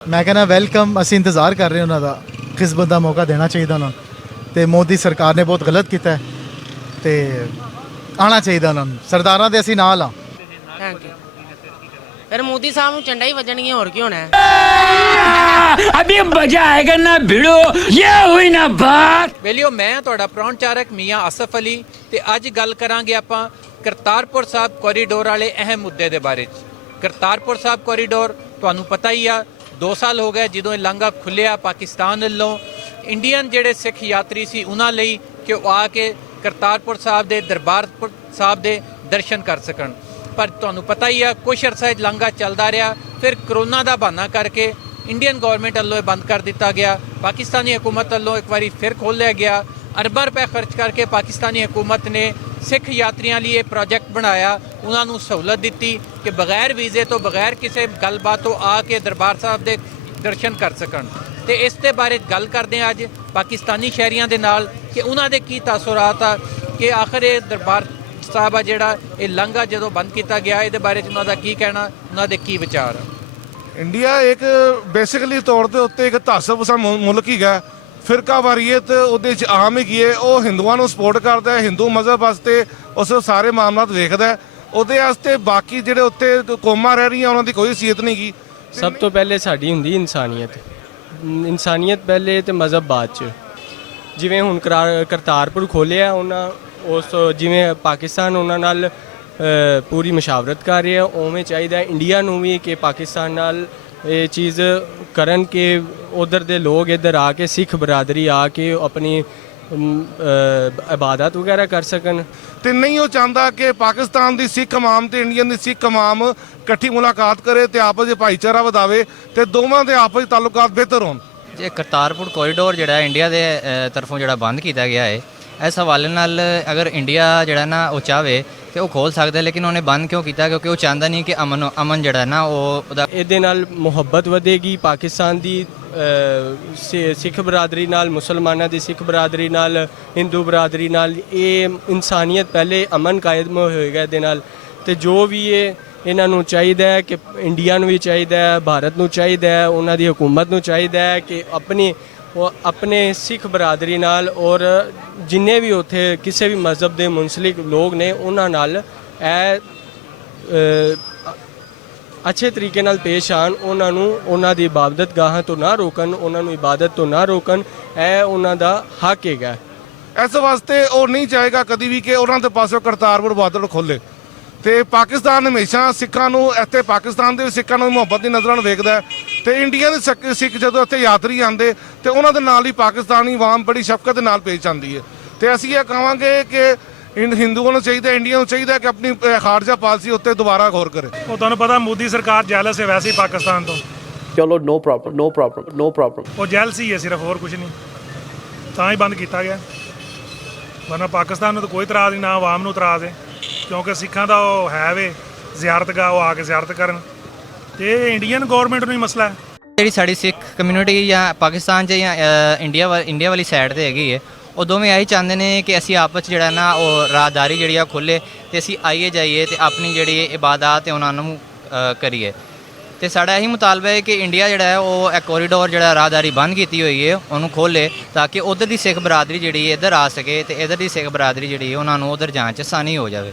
मैं कहना वेलकम असी इंतज़ार कर रहे उन्हों का खिसबत का मौका देना चाहिए उन्होंने तो मोदी सरकार ने बहुत गलत किया तो आना चाहिए उन्होंने सरदारां दे असी नाल हाँ। Thank you. फिर मोदी साहब ਨੂੰ ਝੰਡਾ ਹੀ ਵੱਜਣਗੀਆਂ ਹੋਰ ਕੀ ਹੋਣਾ ਹੈ। अभी मजा आएगा ना भिड़ो ये हुई ना बात। ਵੇਲਿਓ ਮੈਂ ਤੁਹਾਡਾ ਪ੍ਰੋਣਚਾਰਕ ਮੀਆਂ ਆਸਫ ਅਲੀ ਤੇ ਅੱਜ ਗੱਲ ਕਰਾਂਗੇ ਆਪਾਂ ਕਰਤਾਰਪੁਰ ਸਾਹਿਬ ਕੋਰੀਡੋਰ ਵਾਲੇ ਅਹਿਮ ਮੁੱਦੇ ਦੇ ਬਾਰੇ 'ਚ। ਕਰਤਾਰਪੁਰ ਸਾਹਿਬ ਕੋਰੀਡੋਰ ਤੁਹਾਨੂੰ ਪਤਾ ਹੀ ਆ 2 ਸਾਲ ਹੋ ਗਏ ਜਦੋਂ ਇਹ ਲਾਂਘਾ ਖੁੱਲਿਆ ਪਾਕਿਸਤਾਨ ਵੱਲੋਂ ਇੰਡੀਅਨ ਜਿਹੜੇ ਸਿੱਖ ਯਾਤਰੀ ਸੀ ਉਹਨਾਂ ਲਈ ਕਿ ਉਹ ਆ ਕੇ ਕਰਤਾਰਪੁਰ ਸਾਹਿਬ ਦੇ ਦਰਬਾਰਪੁਰ ਸਾਹਿਬ ਦੇ ਦਰਸ਼ਨ ਕਰ ਸਕਣ। ਪਰ ਤੁਹਾਨੂੰ ਪਤਾ ਹੀ ਆ ਕੁਛ ਅਰਸਾ ਇਹ ਲਾਂਘਾ ਚੱਲਦਾ ਰਿਹਾ, ਫਿਰ ਕਰੋਨਾ ਦਾ ਬਹਾਨਾ ਕਰਕੇ ਇੰਡੀਅਨ ਗਵਰਨਮੈਂਟ ਵੱਲੋਂ ਇਹ ਬੰਦ ਕਰ ਦਿੱਤਾ ਗਿਆ। ਪਾਕਿਸਤਾਨੀ ਹਕੂਮਤ ਵੱਲੋਂ ਇੱਕ ਵਾਰੀ ਫਿਰ ਖੋਲ੍ਹਿਆ ਗਿਆ। ਅਰਬਾਂ ਰੁਪਏ ਖਰਚ ਕਰਕੇ ਪਾਕਿਸਤਾਨੀ ਹਕੂਮਤ ਨੇ ਸਿੱਖ ਯਾਤਰੀਆਂ ਲਈ ਇਹ ਪ੍ਰੋਜੈਕਟ ਬਣਾਇਆ, ਉਹਨਾਂ ਨੂੰ ਸਹੂਲਤ ਦਿੱਤੀ ਕਿ ਬਗੈਰ ਵੀਜ਼ੇ ਤੋਂ ਬਗੈਰ ਕਿਸੇ ਗੱਲਬਾਤ ਤੋਂ ਆ ਕੇ ਦਰਬਾਰ ਸਾਹਿਬ ਦੇ ਦਰਸ਼ਨ ਕਰ ਸਕਣ। ਤੇ ਇਸ ਦੇ ਬਾਰੇ ਗੱਲ ਕਰਦੇ ਹਾਂ ਅੱਜ ਪਾਕਿਸਤਾਨੀ ਸ਼ਹਿਰੀਆਂ ਦੇ ਨਾਲ ਕਿ ਉਹਨਾਂ ਦੇ ਕੀ ਤਾਸੁਰਾਤ ਆ ਕਿ ਆਖਰ ਇਹ ਦਰਬਾਰ ਸਾਹਿਬ ਆ ਜਿਹੜਾ ਇਹ ਲਾਂਘਾ ਜਦੋਂ ਬੰਦ ਕੀਤਾ ਗਿਆ ਇਹਦੇ ਬਾਰੇ 'ਚ ਉਹਨਾਂ ਦਾ ਕੀ ਕਹਿਣਾ, ਉਹਨਾਂ ਦੇ ਕੀ ਵਿਚਾਰ ਆ। इंडिया एक बेसिकली तौर के उत्ते एक ਧਾਰਮਿਕ ਮੁਲਕ ਹੀਗਾ। ਫਿਰਕਾ ਵਾਰੀਅਤ ਉਹਦੇ 'ਚ ਆਮ ਹੈਗੀ ਹੈ। ਉਹ ਹਿੰਦੂਆਂ ਨੂੰ ਸਪੋਰਟ ਕਰਦਾ ਹੈ, ਹਿੰਦੂ ਮਜ਼ਹਬ ਵਾਸਤੇ ਉਸ ਸਾਰੇ ਮਾਮਲਾਤ ਵੇਖਦਾ। ਉਹਦੇ ਵਾਸਤੇ ਬਾਕੀ ਜਿਹੜੇ ਉੱਤੇ ਕੌਮਾਂ ਰਹਿ ਰਹੀਆਂ ਉਹਨਾਂ ਦੀ ਕੋਈ ਹਸੀਅਤ ਨਹੀਂ ਗੀ। ਸਭ ਤੋਂ ਪਹਿਲੇ ਸਾਡੀ ਹੁੰਦੀ ਇਨਸਾਨੀਅਤ। ਇਨਸਾਨੀਅਤ ਪਹਿਲੇ ਤੇ ਮਜ਼ਹਬ ਬਾਅਦ 'ਚ। ਜਿਵੇਂ ਹੁਣ ਕਰਤਾਰਪੁਰ ਖੋਲ੍ਹਿਆ ਉਹਨਾਂ ਉਸ ਜਿਵੇਂ ਪਾਕਿਸਤਾਨ ਉਹਨਾਂ ਨਾਲ ਪੂਰੀ ਮਸ਼ਾਵਰਤ ਕਰ ਰਿਹਾ ਉਵੇਂ ਚਾਹੀਦਾ ਇੰਡੀਆ ਨੂੰ ਵੀ ਕਿ ਪਾਕਿਸਤਾਨ ਨਾਲ ਇਹ ਚੀਜ਼ ਕਰਨ ਕਿ ਉਧਰ ਦੇ ਲੋਕ ਇੱਧਰ ਆ ਕੇ ਸਿੱਖ ਬਰਾਦਰੀ ਆ ਕੇ ਆਪਣੀ ਇਬਾਦਤ ਵਗੈਰਾ ਕਰ ਸਕਣ। ਤੇ ਨਹੀਂ ਉਹ ਚਾਹੁੰਦਾ ਕਿ ਪਾਕਿਸਤਾਨ ਦੀ ਸਿੱਖ ਕੌਮ ਤੇ ਇੰਡੀਅਨ ਦੀ ਸਿੱਖ ਕੌਮ ਇਕੱਠੀ ਮੁਲਾਕਾਤ ਕਰੇ ਤੇ ਆਪਸ ਵਿੱਚ ਭਾਈਚਾਰਾ ਵਧਾਵੇ ਤੇ ਦੋਵਾਂ ਦੇ ਆਪਸ ਵਿੱਚ ਤਾਲੁਕਾਤ ਬਿਹਤਰ ਹੋਣ। ਜੇ ਕਰਤਾਰਪੁਰ ਕੋਰੀਡੋਰ ਜਿਹੜਾ ਇੰਡੀਆ ਦੇ ਤਰਫੋਂ ਜਿਹੜਾ ਬੰਦ ਕੀਤਾ ਗਿਆ ਹੈ ਇਸ ਹਵਾਲੇ ਨਾਲ ਅਗਰ ਇੰਡੀਆ ਜਿਹੜਾ ਨਾ ਉਹ ਚਾਹਵੇ ਤੇ ਉਹ ਖੋਲ੍ਹ ਸਕਦਾ, ਲੇਕਿਨ ਉਹਨੇ ਬੰਦ ਕਿਉਂ ਕੀਤਾ? ਕਿਉਂਕਿ ਉਹ ਚਾਹੁੰਦਾ ਨਹੀਂ ਕਿ ਅਮਨ ਜਿਹੜਾ ਨਾ ਉਹਦਾ ਇਹਦੇ ਨਾਲ ਮੁਹੱਬਤ ਵਧੇਗੀ ਪਾਕਿਸਤਾਨ ਦੀ ਸਿੱਖ ਬਰਾਦਰੀ ਨਾਲ, ਮੁਸਲਮਾਨਾਂ ਦੀ ਸਿੱਖ ਬਰਾਦਰੀ ਨਾਲ, ਹਿੰਦੂ ਬਰਾਦਰੀ ਨਾਲ। ਇਹ ਇਨਸਾਨੀਅਤ ਪਹਿਲੇ ਅਮਨ ਕਾਇਮ ਹੋਏਗਾ ਇਹਦੇ ਨਾਲ। ਤੇ ਜੋ ਵੀ ਇਹਨਾਂ ਨੂੰ ਚਾਹੀਦਾ ਹੈ ਕਿ ਇੰਡੀਆ ਨੂੰ ਵੀ ਚਾਹੀਦਾ ਹੈ, ਭਾਰਤ ਨੂੰ ਚਾਹੀਦਾ ਹੈ, ਉਹਨਾਂ ਦੀ ਹਕੂਮਤ ਨੂੰ ਚਾਹੀਦਾ ਹੈ ਕਿ ਆਪਣੇ ਸਿੱਖ ਬਰਾਦਰੀ ਨਾਲ ਔਰ ਜਿੰਨੇ ਵੀ ਉੱਥੇ ਕਿਸੇ ਵੀ ਮਜ਼ਹਬ ਦੇ ਮੁਨਸਲਿਕ ਲੋਕ ਨੇ ਉਹਨਾਂ ਨਾਲ ਇਹ ਅੱਛੇ ਤਰੀਕੇ ਨਾਲ ਪੇਸ਼ ਆਣ। ਉਹਨਾਂ ਨੂੰ ਉਹਨਾਂ ਦੀ ਇਬਾਦਤ ਗਾਹਾਂ ਤੋਂ ਨਾ ਰੋਕਣ, ਉਹਨਾਂ ਨੂੰ ਇਬਾਦਤ ਤੋਂ ਨਾ ਰੋਕਣ। ਇਹ ਉਹਨਾਂ ਦਾ ਹੱਕ ਹੈਗਾ। ਇਸ ਵਾਸਤੇ ਉਹ ਨਹੀਂ ਚਾਹੇਗਾ ਕਦੀ ਵੀ ਕਿ ਉਹਨਾਂ ਦੇ ਪਾਸੋਂ ਕਰਤਾਰਪੁਰ ਬਾਰਡਰ ਖੋਲ੍ਹੇ। ਤੇ ਪਾਕਿਸਤਾਨ ਹਮੇਸ਼ਾ ਸਿੱਖਾਂ ਨੂੰ ਇੱਥੇ ਪਾਕਿਸਤਾਨ ਦੇ ਸਿੱਖਾਂ ਨੂੰ ਮੁਹੱਬਤ ਦੀ ਨਜ਼ਰਾਂ ਨਾਲ ਵੇਖਦਾ ਤੇ ਇੰਡੀਆ ਦੇ ਸਿੱਖ ਜਦੋਂ ਇੱਥੇ ਯਾਤਰੀ ਆਉਂਦੇ ਤੇ ਉਹਨਾਂ ਦੇ ਨਾਲ ਹੀ ਪਾਕਿਸਤਾਨੀ ਆਵਾਮ ਬੜੀ ਸ਼ਫਕਤ ਦੇ ਨਾਲ ਪੇਸ਼ ਆਉਂਦੀ ਹੈ। ਤੇ ਅਸੀਂ ਇਹ ਕਹਾਂਗੇ ਕਿ ਹਿੰਦੂਆਂ ਨੂੰ ਚਾਹੀਦਾ, ਇੰਡੀਆ ਨੂੰ ਚਾਹੀਦਾ ਕਿ ਆਪਣੀ ਖਾਰਜਾ ਪਾਲਿਸੀ ਉੱਤੇ ਦੁਬਾਰਾ ਗੌਰ ਕਰੇ। ਉਹ ਤੁਹਾਨੂੰ ਪਤਾ ਮੋਦੀ ਸਰਕਾਰ ਜੈਲਸ ਹੈ ਵੈਸੇ ਹੀ ਪਾਕਿਸਤਾਨ ਤੋਂ। ਚਲੋ ਨੋ ਪ੍ਰੋਬਲਮ ਉਹ ਜੈਲਸ ਹੀ ਹੈ ਸਿਰਫ, ਹੋਰ ਕੁਝ ਨਹੀਂ, ਤਾਂ ਹੀ ਬੰਦ ਕੀਤਾ ਗਿਆ। ਵਰਨਾ ਪਾਕਿਸਤਾਨ ਨੂੰ ਤਾਂ ਕੋਈ ਇਤਰਾਜ਼ ਨਹੀਂ, ਨਾ ਆਵਾਮ ਨੂੰ ਇਤਰਾਜ਼ ਹੈ ਕਿਉਂਕਿ ਸਿੱਖਾਂ ਦਾ ਉਹ ਹੈ ਵੇ ਜ਼ਿਆਰਤਗਾਹ, ਉਹ ਆ ਕੇ ਜ਼ਿਆਰਤ ਕਰਨ। ਤੇ ਇੰਡੀਅਨ ਗੌਰਮੈਂਟ ਨੂੰ ਹੀ ਮਸਲਾ ਹੈ। ਜਿਹੜੀ ਸਾਡੀ ਸਿੱਖ ਕਮਿਊਨਿਟੀ ਜਾਂ ਪਾਕਿਸਤਾਨ 'ਚ ਜਾਂ ਇੰਡੀਆ ਵਾਲੀ ਸਾਈਡ 'ਤੇ ਹੈਗੀ ਹੈ, ਉਹ ਦੋਵੇਂ ਇਹੀ ਚਾਹੁੰਦੇ ਨੇ ਕਿ ਅਸੀਂ ਆਪਸ 'ਚ ਜਿਹੜਾ ਨਾ ਉਹ ਰਾਹਦਾਰੀ ਜਿਹੜੀ ਆ ਖੋਲ੍ਹੇ ਅਤੇ ਅਸੀਂ ਆਈਏ ਜਾਈਏ ਅਤੇ ਆਪਣੀ ਜਿਹੜੀ ਇਬਾਦਤ ਹੈ ਉਹਨਾਂ ਨੂੰ ਕਰੀਏ। ਅਤੇ ਸਾਡਾ ਇਹੀ ਮੁਤਾਲਬਾ ਹੈ ਕਿ ਇੰਡੀਆ ਜਿਹੜਾ ਹੈ ਉਹ ਇਹ ਕੋਰੀਡੋਰ ਜਿਹੜਾ ਰਾਹਦਾਰੀ ਬੰਦ ਕੀਤੀ ਹੋਈ ਹੈ ਉਹਨੂੰ ਖੋਲ੍ਹੇ ਤਾਂ ਕਿ ਉੱਧਰ ਦੀ ਸਿੱਖ ਬਰਾਦਰੀ ਜਿਹੜੀ ਇੱਧਰ ਆ ਸਕੇ ਅਤੇ ਇੱਧਰ ਦੀ ਸਿੱਖ ਬਰਾਦਰੀ ਜਿਹੜੀ ਉਹਨਾਂ ਨੂੰ ਉੱਧਰ ਜਾਣ 'ਚ ਆਸਾਨੀ ਹੋ ਜਾਵੇ।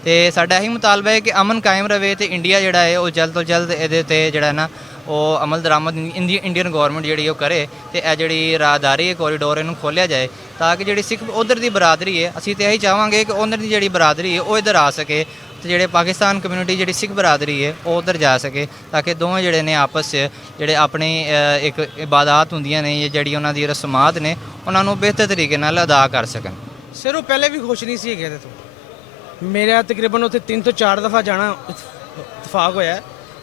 ਅਤੇ ਸਾਡਾ ਇਹੀ ਮੁਤਾਲਬਾ ਹੈ ਕਿ ਅਮਨ ਕਾਇਮ ਰਹੇ ਅਤੇ ਇੰਡੀਆ ਜਿਹੜਾ ਹੈ ਉਹ ਜਲਦ ਤੋਂ ਜਲਦ ਇਹਦੇ ਉੱਤੇ ਜਿਹੜਾ ਨਾ ਉਹ ਅਮਲ ਦਰਾਮਦ ਇੰਡੀਅਨ ਗੌਰਮੈਂਟ ਜਿਹੜੀ ਉਹ ਕਰੇ ਅਤੇ ਇਹ ਜਿਹੜੀ ਰਾਹਦਾਰੀ ਹੈ ਕੋਰੀਡੋਰ ਇਹਨੂੰ ਖੋਲ੍ਹਿਆ ਜਾਏ ਤਾਂ ਕਿ ਜਿਹੜੀ ਸਿੱਖ ਉੱਧਰ ਦੀ ਬਰਾਦਰੀ ਹੈ, ਅਸੀਂ ਤਾਂ ਇਹੀ ਚਾਹਾਂਗੇ ਕਿ ਉੱਧਰ ਦੀ ਜਿਹੜੀ ਬਰਾਦਰੀ ਹੈ ਉਹ ਇੱਧਰ ਆ ਸਕੇ ਅਤੇ ਜਿਹੜੇ ਪਾਕਿਸਤਾਨ ਕਮਿਊਨਿਟੀ ਜਿਹੜੀ ਸਿੱਖ ਬਰਾਦਰੀ ਹੈ ਉਹ ਉੱਧਰ ਜਾ ਸਕੇ ਤਾਂ ਕਿ ਦੋਵੇਂ ਜਿਹੜੇ ਨੇ ਆਪਸ 'ਚ ਜਿਹੜੇ ਆਪਣੀ ਇੱਕ ਇਬਾਦਤ ਹੁੰਦੀਆਂ ਨੇ ਜਿਹੜੀ ਉਹਨਾਂ ਦੀ ਰਸਮਾਤ ਨੇ ਉਹਨਾਂ ਨੂੰ ਬਿਹਤਰ ਤਰੀਕੇ ਨਾਲ ਅਦਾ ਕਰ ਸਕਣ। ਸਿਰ ਉਹ ਪਹਿਲੇ ਵੀ ਖੁਸ਼ ਨਹੀਂ ਸੀ ਹੈਗੇ ਇਹਦੇ ਤੋਂ। ਮੇਰਾ ਤਕਰੀਬਨ ਉੱਥੇ 3 ਤੋਂ 4 ਦਫਾ ਜਾਣਾ ਇਤਫਾਕ ਹੋਇਆ,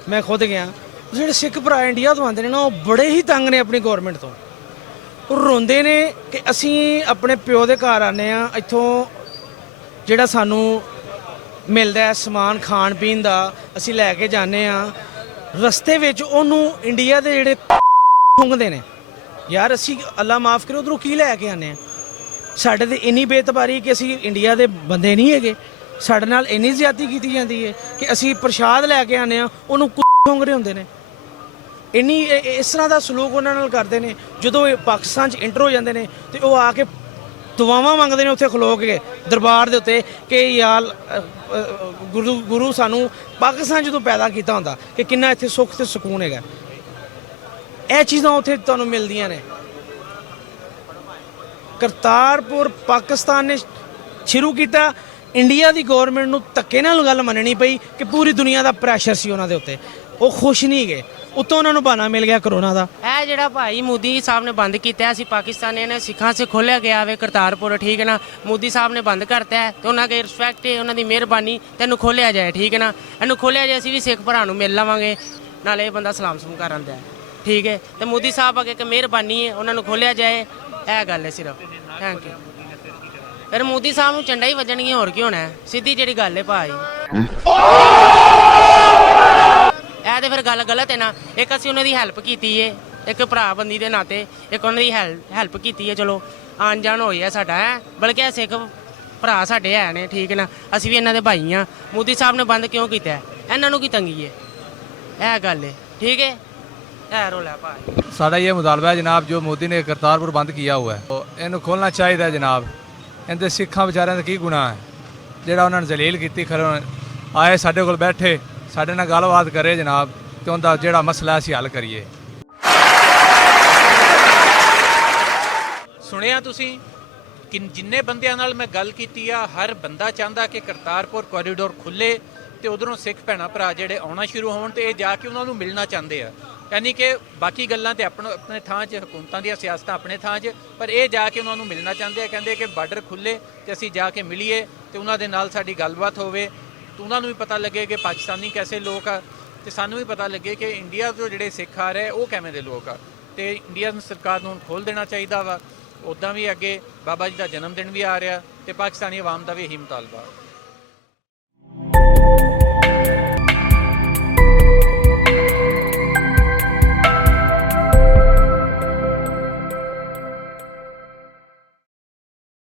ਮੈਂ ਖੁਦ ਗਿਆ। ਜਿਹੜੇ ਸਿੱਖ ਭਰਾ ਇੰਡੀਆ ਤੋਂ ਆਉਂਦੇ ਨੇ ਨਾ ਉਹ ਬੜੇ ਹੀ ਤੰਗ ਨੇ ਆਪਣੀ ਗੌਰਮੈਂਟ ਤੋਂ। ਉਹ ਰੋਂਦੇ ਨੇ ਕਿ ਅਸੀਂ ਆਪਣੇ ਪਿਓ ਦੇ ਘਰ ਆਉਂਦੇ ਹਾਂ, ਇੱਥੋਂ ਜਿਹੜਾ ਸਾਨੂੰ ਮਿਲਦਾ ਹੈ ਸਮਾਨ ਖਾਣ ਪੀਣ ਦਾ ਅਸੀਂ ਲੈ ਕੇ ਜਾਂਦੇ ਹਾਂ, ਰਸਤੇ ਵਿੱਚ ਉਹਨੂੰ ਇੰਡੀਆ ਦੇ ਜਿਹੜੇ ਖੁੰਗਦੇ ਨੇ। ਯਾਰ ਅਸੀਂ ਅੱਲਾ ਮਾਫ ਕਰੇ ਉੱਧਰੋਂ ਕੀ ਲੈ ਕੇ ਆਉਂਦੇ ਹਾਂ? ਸਾਡੇ ਤੇ ਇੰਨੀ ਬੇਤਬਾਰੀ ਕਿ ਅਸੀਂ ਇੰਡੀਆ ਦੇ ਬੰਦੇ ਨਹੀਂ ਹੈਗੇ, ਸਾਡੇ ਨਾਲ ਇੰਨੀ ਜ਼ਿਆਦਤੀ ਕੀਤੀ ਜਾਂਦੀ ਹੈ ਕਿ ਅਸੀਂ ਪ੍ਰਸ਼ਾਦ ਲੈ ਕੇ ਆਉਂਦੇ ਹਾਂ ਉਹਨੂੰ ਖੁੰਗ ਰਹੇ ਹੁੰਦੇ ਨੇ। ਇਸ ਤਰ੍ਹਾਂ ਦਾ ਸਲੂਕ ਉਹਨਾਂ ਨਾਲ ਕਰਦੇ ਨੇ। ਜਦੋਂ ਇਹ ਪਾਕਿਸਤਾਨ 'ਚ ਇੰਟਰ ਹੋ ਜਾਂਦੇ ਨੇ ਤੇ ਉਹ ਆ ਕੇ ਦੁਆਵਾਂ ਮੰਗਦੇ ਨੇ ਉੱਥੇ ਖਲੋ ਕੇ ਦਰਬਾਰ ਦੇ ਉੱਤੇ ਕਿ ਯਾਰ ਗੁਰੂ ਸਾਨੂੰ ਪਾਕਿਸਤਾਨ ਜਦੋਂ ਪੈਦਾ ਕੀਤਾ ਹੁੰਦਾ ਕਿ ਕਿੰਨਾ ਇੱਥੇ ਸੁੱਖ ਤੇ ਸਕੂਨ ਹੈਗਾ। ਇਹ ਚੀਜ਼ਾਂ ਉੱਥੇ ਤੁਹਾਨੂੰ ਮਿਲਦੀਆਂ ਨੇ। ਕਰਤਾਰਪੁਰ ਪਾਕਿਸਤਾਨ ਨੇ ਸ਼ੁਰੂ ਕੀਤਾ, ਇੰਡੀਆ ਦੀ ਗਵਰਨਮੈਂਟ ਨੂੰ ਧੱਕੇ ਨਾਲ ਗੱਲ ਮੰਨਣੀ ਪਈ ਕਿ ਪੂਰੀ ਦੁਨੀਆ ਦਾ ਪ੍ਰੈਸ਼ਰ ਸੀ ਉਹਨਾਂ ਦੇ ਉੱਤੇ, ਉਹ ਖੁਸ਼ ਨਹੀਂ ਗਏ। ਉੱਤੋਂ ਉਹਨਾਂ ਨੂੰ ਬਹਾਨਾ ਮਿਲ ਗਿਆ ਕਰੋਨਾ ਦਾ। ਇਹ ਜਿਹੜਾ ਭਾਈ ਮੋਦੀ ਸਾਹਿਬ ਨੇ ਬੰਦ ਕੀਤਾ ਸੀ ਪਾਕਿਸਤਾਨੀਆਂ ਨੇ ਸਿੱਖਾਂ ਸੇ ਖੋਲਿਆ ਗਿਆ ਵੇ ਕਰਤਾਰਪੁਰ, ਠੀਕ ਹੈ ਨਾ। ਮੋਦੀ ਸਾਹਿਬ ਨੇ ਬੰਦ ਕਰਤਾ ਹੈ ਤੇ ਉਹਨਾਂ ਦੀ ਰਿਸਪੈਕਟ ਹੈ, ਉਹਨਾਂ ਦੀ ਮਿਹਰਬਾਨੀ ਤੈਨੂੰ ਖੋਲਿਆ ਜਾਏ, ਠੀਕ ਹੈ ਨਾ। ਇਹਨੂੰ ਖੋਲਿਆ ਜਾਏ, ਅਸੀਂ ਵੀ ਸਿੱਖ ਭਰਾ ਨੂੰ ਮਿਲ ਲਵਾਂਗੇ, ਨਾਲੇ ਇਹ ਬੰਦਾ ਸਲਾਮ ਸਲੂਮ ਕਰ ਆਉਂਦਾ ਹੈ, ਠੀਕ ਹੈ। ਤੇ ਮੋਦੀ ਸਾਹਿਬ ਅੱਗੇ ਇੱਕ ਮਿਹਰਬਾਨੀ ਹੈ, ਉਹਨਾਂ ਨੂੰ ਖੋਲਿਆ ਜਾਏ, ਇਹ ਗੱਲ ਹੈ ਸਿਰਫ। Thank you. ਫਿਰ ਮੋਦੀ ਸਾਹਿਬ ਨੂੰ ਝੰਡਾ ਹੀ ਵੱਜਣਗੀਆਂ, ਹੋਰ ਕੀ ਹੋਣਾ ਹੈ, ਸਿੱਧੀ ਜਿਹੜੀ ਗੱਲ ਹੈ ਭਾਈ। ਇਹ ਤੇ ਫਿਰ ਗੱਲ ਗਲਤ ਹੈ ਨਾ। ਇੱਕ ਅਸੀਂ ਉਹਨਾਂ ਦੀ ਹੈਲਪ ਕੀਤੀ ਹੈ, ਇੱਕ ਭਰਾ ਬੰਦੀ ਦੇ ਨਾਤੇ ਇੱਕ ਉਹਨਾਂ ਦੀ ਹੈਲਪ ਕੀਤੀ ਹੈ, ਚਲੋ ਆਣ ਜਾਣ ਹੋਈ ਹੈ ਸਾਡਾ ਹੈ। ਬਲਕਿ ਇਹ ਸਿੱਖ ਭਰਾ ਸਾਡੇ ਹੈ ਨੇ, ਠੀਕ ਹੈ ਨਾ, ਅਸੀਂ ਵੀ ਇਹਨਾਂ ਦੇ ਭਾਈ ਹਾਂ। ਮੋਦੀ ਸਾਹਿਬ ਨੇ ਬੰਦ ਕਿਉਂ ਕੀਤਾ ਹੈ, ਇਹਨਾਂ ਨੂੰ ਕੀ ਤੰਗੀ ਹੈ, ਇਹ ਗੱਲ ਹੈ, ਠੀਕ ਹੈ। ਇਹ ਰੋਲਾ ਭਾਈ साड़ा ये मुतालबा है जनाब, जो मोदी ने करतारपुर बंद किया हुआ है तो इन्हों खोलना चाहिए जनाब। इनके सिखा बेचारे का की गुनाह है जोड़ा उन्होंने जलील की खरे आए साढ़े को बैठे साढ़े नाल गलबात करे जनाब, तो उनका जोड़ा मसला असीं हल करिए। ਸੁਣਿਆ ਤੁਸੀਂ ਕਿ ਜਿੰਨੇ ਬੰਦਿਆਂ ਨਾਲ ਮੈਂ ਗੱਲ ਕੀਤੀ ਆ, ਹਰ ਬੰਦਾ ਚਾਹੁੰਦਾ ਕਿ ਕਰਤਾਰਪੁਰ ਕੋਰੀਡੋਰ ਖੁੱਲੇ ਤੇ ਉਧਰੋਂ ਸਿੱਖ ਭੈਣਾਂ ਭਰਾ ਜਿਹੜੇ ਆਉਣਾ ਸ਼ੁਰੂ ਹੋਣ ਤੇ ਇਹ ਜਾ ਕੇ ਉਹਨਾਂ ਨੂੰ ਮਿਲਣਾ ਚਾਹੁੰਦੇ ਆ। ਯਾਨੀ ਕਿ ਬਾਕੀ ਗੱਲਾਂ ਤੇ ਆਪਣੇ ਥਾਂ 'ਚ, ਹਕੂਮਤਾਂ ਦੀਆਂ ਸਿਆਸਤਾਂ ਆਪਣੇ ਥਾਂ 'ਚ, ਪਰ ਇਹ ਜਾ ਕੇ ਉਹਨਾਂ ਨੂੰ ਮਿਲਣਾ ਚਾਹੁੰਦੇ ਆ। ਕਹਿੰਦੇ ਕਿ ਬਾਰਡਰ ਖੁੱਲੇ ਤੇ ਅਸੀਂ ਜਾ ਕੇ ਮਿਲੀਏ ਤੇ ਉਹਨਾਂ ਦੇ ਨਾਲ ਸਾਡੀ ਗੱਲਬਾਤ ਹੋਵੇ, ਤੇ ਉਹਨਾਂ ਨੂੰ ਵੀ ਪਤਾ ਲੱਗੇ ਕਿ ਪਾਕਿਸਤਾਨੀ ਕੈਸੇ ਲੋਕ ਆ, ਤੇ ਸਾਨੂੰ ਵੀ ਪਤਾ ਲੱਗੇ ਕਿ ਇੰਡੀਆ ਤੋਂ ਜਿਹੜੇ ਸਿੱਖ ਆ ਰਹੇ ਉਹ ਕਿਵੇਂ ਦੇ ਲੋਕ ਆ। ਤੇ ਇੰਡੀਆ ਸਰਕਾਰ ਨੂੰ ਖੋਲ੍ਹ ਦੇਣਾ ਚਾਹੀਦਾ ਵਾ। ਉੱਦਾਂ ਵੀ ਅੱਗੇ ਬਾਬਾ ਜੀ ਦਾ ਜਨਮ ਦਿਨ ਵੀ ਆ ਰਿਹਾ ਤੇ ਪਾਕਿਸਤਾਨੀ ਆਵਾਮ ਦਾ ਵੀ ਇਹੀ ਮੁਤਾਲਬਾ।